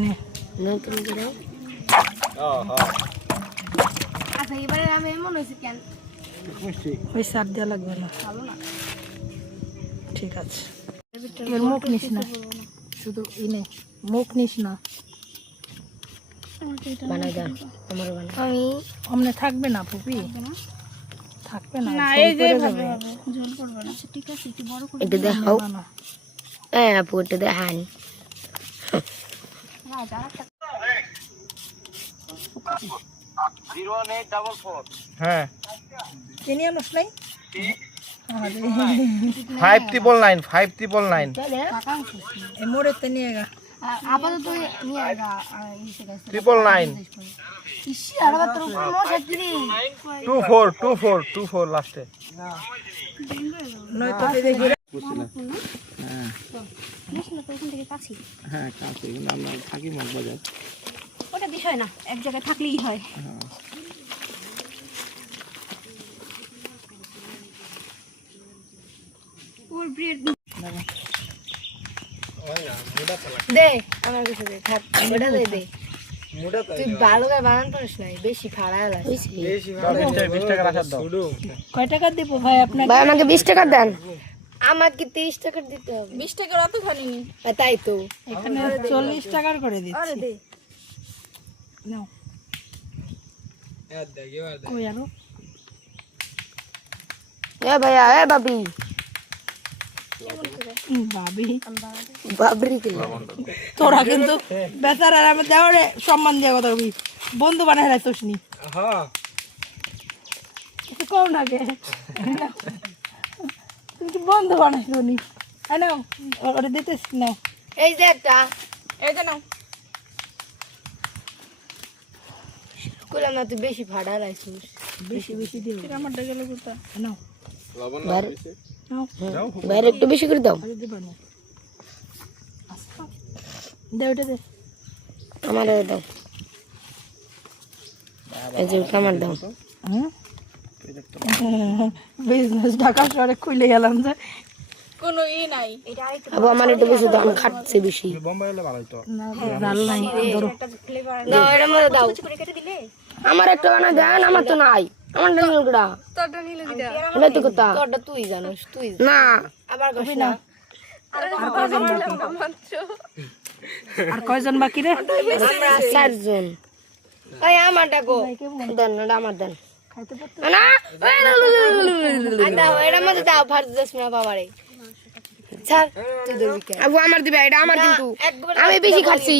না তুমি দাও আচ্ছা এবারে আমি মনে হচ্ছে কেন ওই সার দেওয়া লাগবে না ভালো না ঠিক আছে এর মুখ নিস না শুধু ইনে মুখ নিস না বানাই দাও আমার বানাই আমি অমনে থাকবে না পুপি থাকবে না না এই যে ভাবে ঝোল করব না আচ্ছা ঠিক আছে একটু বড় করে এটা দেখাও না, না। আপু এটা দেখান হ্যাঁ যারা 01844 হ্যাঁ চিনি আনস নাই 599 টাকা এই মোড়েতে নিয়ে গা আপাতত নিয়ে আগা ইসে গেছে 999 ইসি আর আবার তোর মশা কিরে 24 লাস্টে নয় তোকে দেখি নিস না তো ওখান থেকে কাছি হ্যাঁ কাছে কিন্তু আমরা থাকি মগবাজার ওটা বিষয় না এক জায়গায় থাকলেই হয় ওর ব্রেড দে আমার কাছে দে থাক ওটা দে দে তুই ভালো করে বানান পারিস নাই বেশি ফাড়া লাগছে 20 টাকা রাখার দাও কয় টাকা দিব ভাই আপনাকে ভাই আমাকে 20 টাকা দেন আমাকে 30 টাকা দিতে হবে 20 টাকার অত খানি নি তাই তো এখানে 40 টাকার করে দিচ্ছি দে নাও কই আরো এ ভাইয়া এ বাবি ভাবি বাবরি কে তোরা কিন্তু বেচারা আমার দেওয়ারে সম্মান দিয়ে কথা কবি বন্ধু বানাই রাখতোস নি হ্যাঁ কম লাগে তুমি কি বন্ধু বানাইছো নি নাও ওরে দিতেছ নাও এই যে একটা এই যে নাও কইলা না তুই বেশি ফাড়া লাগছিস বেশি বেশি দিও আমার ডা গেল কোথা নাও নাও বাইরে একটু বেশি করে দাও আরে দিবা না দে ওটা দে আমার দাও এই যে ওটা আমার দাও বিজনেস ঢাকা শহরে খুলে গেলাম যে কোনো নাই এটা আরেকটু আবু আমার একটু বেশি দাও আমি খাটছে বেশি বোম্বাই হলে ভালো হতো না ডাল নাই ধরো একটা ফ্লেভার দাও এর মধ্যে দাও করে কেটে দিলে আমার একটা বানা দেন আমার তো নাই আমার ডালগুড়া তোরটা নিলে দিদা হলে তো কথা তোরটা তুই জানিস তুই না আবার কবি না আর কয়জন বাকি রে আমরা 4 জন ওই আমারটা গো দেন না আমার দেন খাইতে পারতো না দাও এর মধ্যে দাও ফার্স্ট 10 মিনিট বাবারে স্যার তুই ধরবি কে আবু আমার দিবে এটা আমার কিন্তু আমি বেশি খাচ্ছি